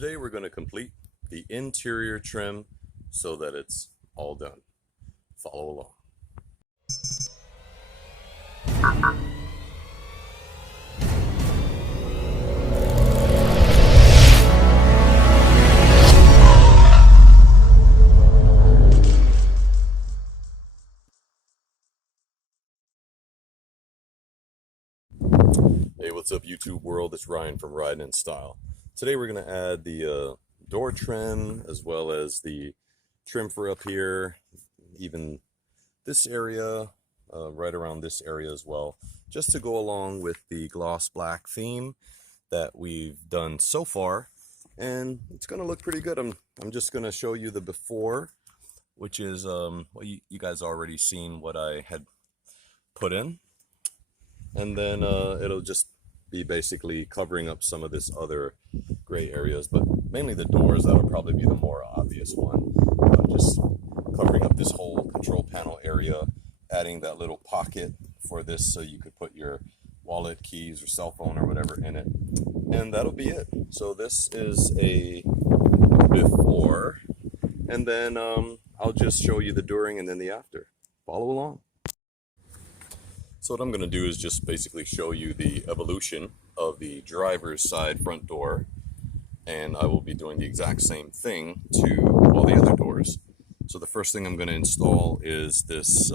Today we're going to complete the interior trim so that it's all done. Follow along. Hey, what's up YouTube world? It's Ryan from Riding in Style. Today we're going to add the door trim as well as the trim for up here, even this area, right around this area as well, just to go along with the gloss black theme that we've done so far. And it's going to look pretty good. I'm just going to show you the before, which is, well, you guys already seen what I had put in. And then it'll just be basically covering up some of this other gray areas, but mainly the doors. That'll probably be the more obvious one. Just covering up this whole control panel area, adding that little pocket for this so you could put your wallet, keys, or cell phone or whatever in it. And that'll be it. So this is a before, and then I'll just show you the during and then the after. Follow along. So what I'm going to do is just basically show you the evolution of the driver's side front door, and I will be doing the exact same thing to all the other doors. So the first thing I'm going to install is this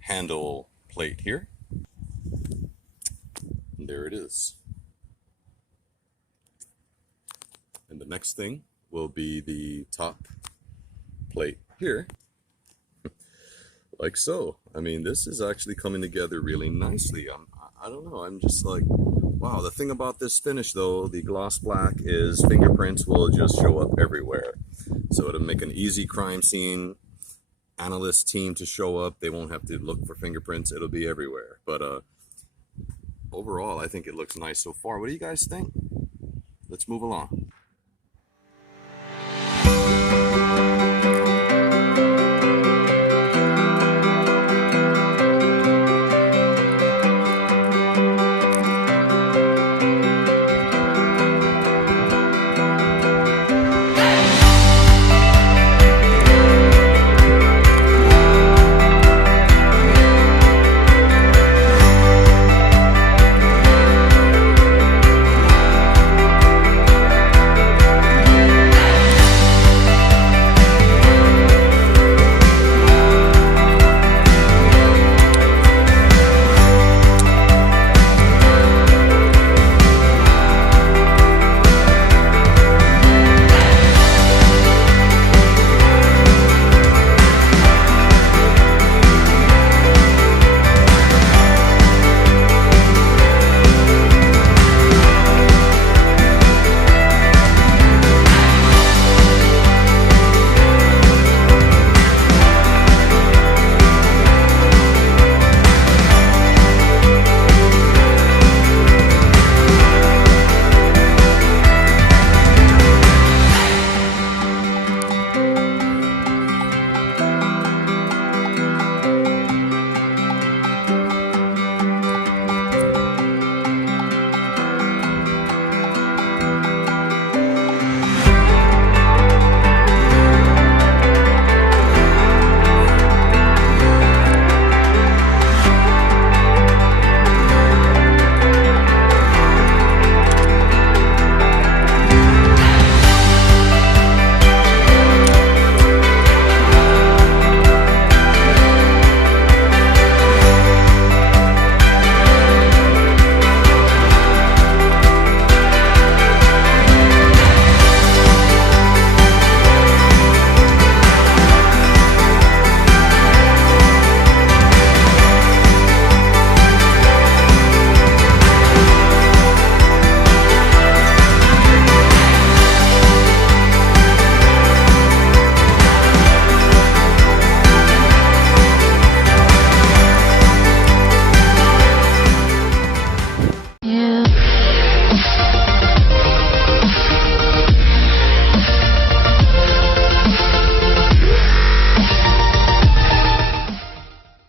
handle plate here. And there it is. And the next thing will be the top plate here. Like so. I mean, this is actually coming together really nicely. I don't know, I'm just like, wow. The thing about this finish though, the gloss black, is fingerprints will just show up everywhere. So it'll make an easy crime scene analyst team to show up. They won't have to look for fingerprints. It'll be everywhere. But overall, I think it looks nice so far. What do you guys think? Let's move along.